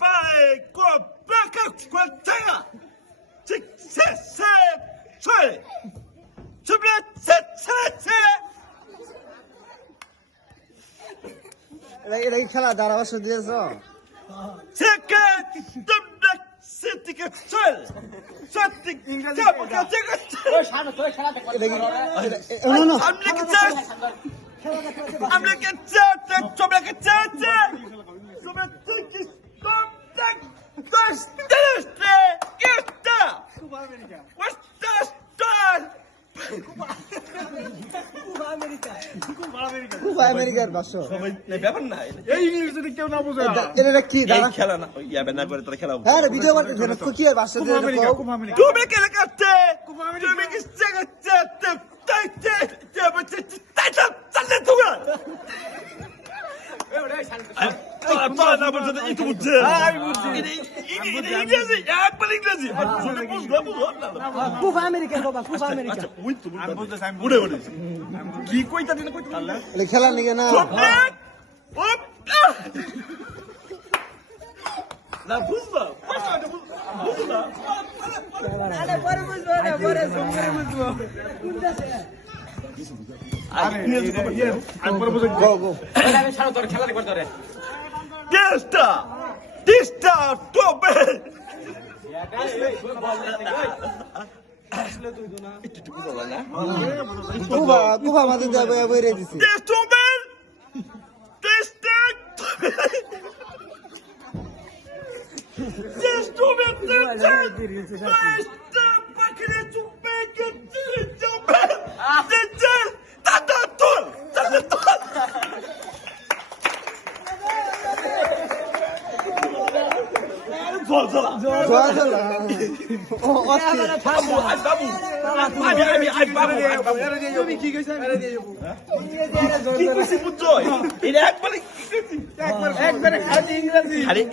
pare compleca quantità. এটা কি খেলা ধারাভাষ্য দিয়েছ? আমেরিকার ভাষ্য ব্যাপার না এই ইংলিশ যদি কেউ না বুঝে এটা কি ধারা খেলা না ইয়াবে না করে তারা খেলা হ্যাঁ ভিডিও করতে কি আর ভাষ্য দিয়ে তুমি কে লাগাতে তুমি কি চাগাতে খেলা নিকে না কুবা আমাদের যাবে বইরে দিছি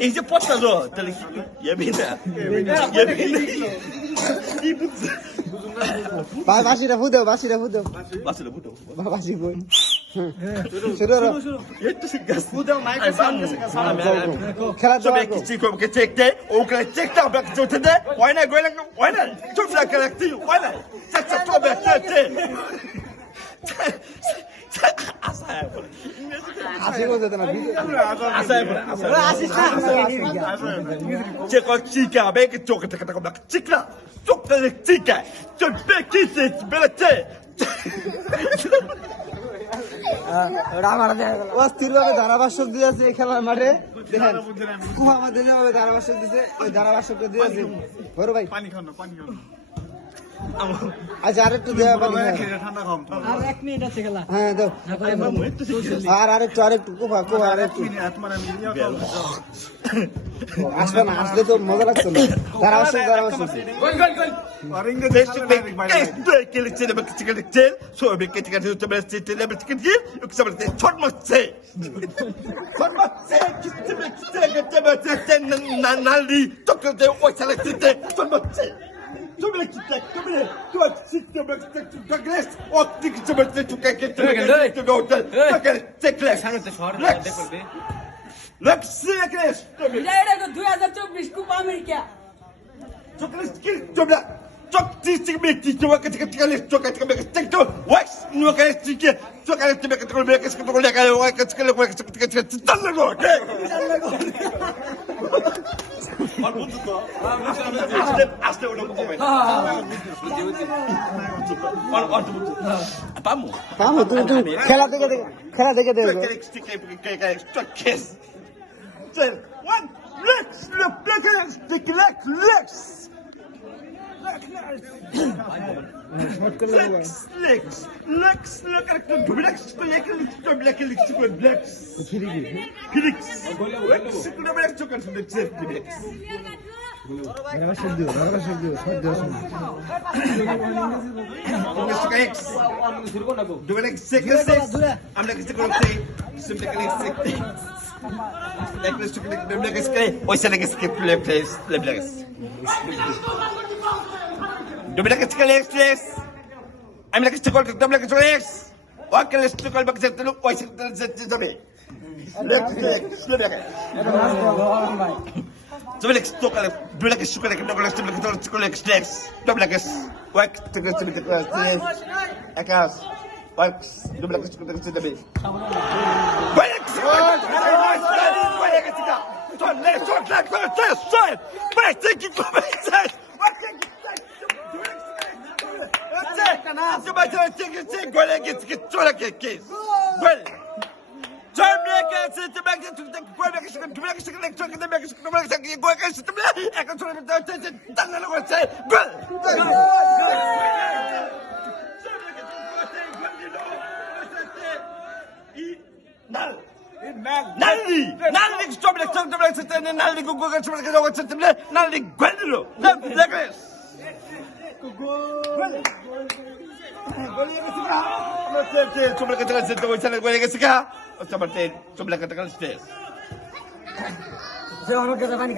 এই যে পচা তাহলে বাসিটা ফুদেও বাসিটা ফুদেও বাসি বই খেলা চেকতে ওকে চেকটা চলতে দে হয় না গয়লা হয় না চুপ রাখা রাখতে হয় না চেকটা তো ব্যাকতে আসি বলতে না che con chica beh che gioca che con la cicla gioca le chica c'è becchi se belete অস্থির ভাবে ধারাভাষ্য দিয়েছে এই খেলার মাঠে দেখেন কুবা আমাদের যেভাবে ধারাভাষ্য দিয়েছে ওই ধারাভাষ্যটা দিয়েছে বড় ভাই পানি খাও পানি খাও আচ্ছা আরেকটু দেওয়া পানি ঠান্ডা খাও আর 1 মিনিট আছে খেলা হ্যাঁ দাও আরেকটু কুবা আরেকটু আসবে না আসলে তো মজা লাগতো না ধারাভাষ্য আর ইংরেজি che le tiene perché che le tiene so perché che tu te metti le perché che io che sapevo tot mazze che te metti nali tocca te o selezionate tot mazze tu me chitta tu sitte me tu gres o ti che metti tu che tu go te te class সামনে শহর দেখতে করবে Lex Lex এটা তো 2024 কুপা America Chocolates kill Jobla. Chocolates to make it to work at the chocolate to make it to wax. No can stick it. Chocolate to make it to make it to like I like it to work to get it. Doesn't go. পামো তুমি খেলা দেখে One, Lex, Lex. I'm like a chocolate, double like a chocolate. What can I stick on back to the voice of the Dominicus, tocale, Dominicus, sucale, Dominicus, Dominicus, Dominicus, Dominicus, Wax, Ekas, Wax, Dominicus, Dominicus,